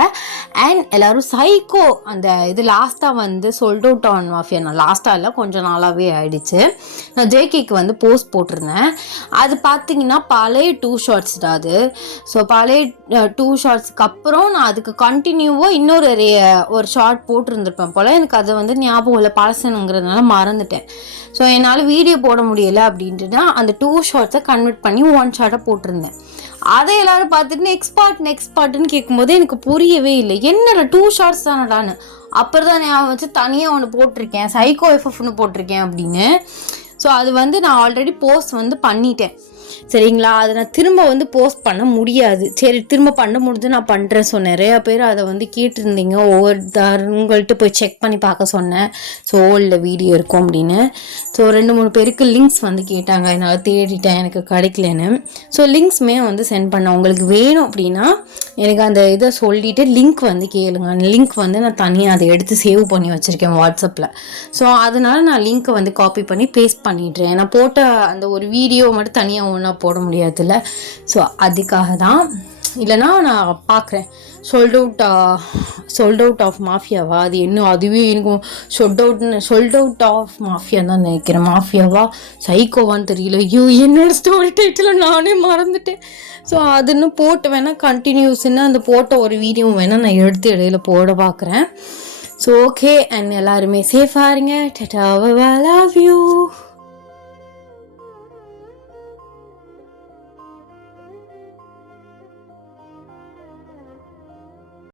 அண்ட் எல்லோரும் சைக்கோ அந்த இது லாஸ்ட்டாக வந்து சோல்ட் அவுட் ஆன் மாஃபியா, நான் லாஸ்ட்டாக இல்லை கொஞ்சம் நாளாகவே ஆயிடுச்சு. நான் ஜேகேக்கு வந்து போஸ்ட் போட்டிருந்தேன். அது பார்த்தீங்கன்னா பழைய 2 ஷார்ட்ஸ் தான் அது. ஸோ பழைய 2 ஷார்ட்ஸ்க்கு அப்புறம் நான் அதுக்கு கண்டினியூவாக இன்னொரு ஒரு ஷார்ட் போட்டிருந்துருப்பேன் போல். எனக்கு அது வந்து ஞாபகம் இல்லை, பழசனுங்கிறதுனால மறந்துட்டேன். ஸோ என்னால் வீடியோ போட முடியலை அப்படின்ட்டு தான் அந்த 2 ஷார்ட்ஸை கன்வெர்ட் பண்ணி 1 ஷார்ட்டை போட்டிருந்தேன். அதை எல்லோரும் பார்த்துட்டு நெக்ஸ்ட் பார்ட்டுன்னு கேட்கும்போது எனக்கு புரியவே இல்லை, என்னடா 2 ஷார்ட்ஸ் தானடான்னு. அப்புறம் தான் ஞாபகம் வச்சு தனியாக ஒன்று போட்டிருக்கேன், சைக்கோ எஃப்எஃப்னு போட்டிருக்கேன் அப்படின்னு. ஸோ அது வந்து நான் ஆல்ரெடி போஸ்ட் வந்து பண்ணிட்டேன் சரிங்களா. அதை நான் திரும்ப வந்து போஸ்ட் பண்ண முடியாது. சரி திரும்ப பண்ண முடிஞ்சு நான் பண்ணுறேன். ஸோ நிறையா பேர் அதை வந்து கேட்டிருந்தீங்க, உங்கள்கிட்ட போய் செக் பண்ணி பார்க்க சொன்னேன். ஸோ ஓல்டில் வீடியோ இருக்கும் அப்படின்னு. ஸோ 2-3 பேருக்கு லிங்க்ஸ் வந்து கேட்டாங்க, என்னால் தேடிட்டேன் எனக்கு கிடைக்கலன்னு. ஸோ லிங்க்ஸுமே வந்து சென்ட் பண்ணேன். உங்களுக்கு வேணும் அப்படின்னா எனக்கு அந்த இதை சொல்லிவிட்டு லிங்க் வந்து கேளுங்க. லிங்க் வந்து நான் தனியாக அதை எடுத்து சேவ் பண்ணி வச்சுருக்கேன் வாட்ஸ்அப்பில். ஸோ அதனால் நான் லிங்க்கை வந்து காப்பி பண்ணி பேஸ்ட் பண்ணிடுறேன். நான் போட்ட அந்த ஒரு வீடியோ மட்டும் தனியாக ஒன்றா போட முடியாதுல்ல. ஸோ அதுக்காக தான். இல்லைனா நான் பார்க்குறேன் சோல்ட் அவுட் ஆஃப் மாஃபியாவா, அது இன்னும் அதுவே எனக்கு சோல்ட் அவுட் ஆஃப் மாஃபியான்னு தான் நினைக்கிறேன். மாஃபியாவா சைக்கோவான்னு தெரியல. ஐயோ என்னோட ஸ்டோரி டைட்டில் நானே மறந்துட்டேன். ஸோ அது இன்னும் போட்டு வேணால் கண்டினியூஸ்ன்னு அந்த போட்ட ஒரு வீடியோ வேணால் நான் எடுத்து இடையில போட பார்க்குறேன். ஸோ ஓகே, அண்ட் எல்லாருமே சேஃபாக இருங்க. Tata, I love you.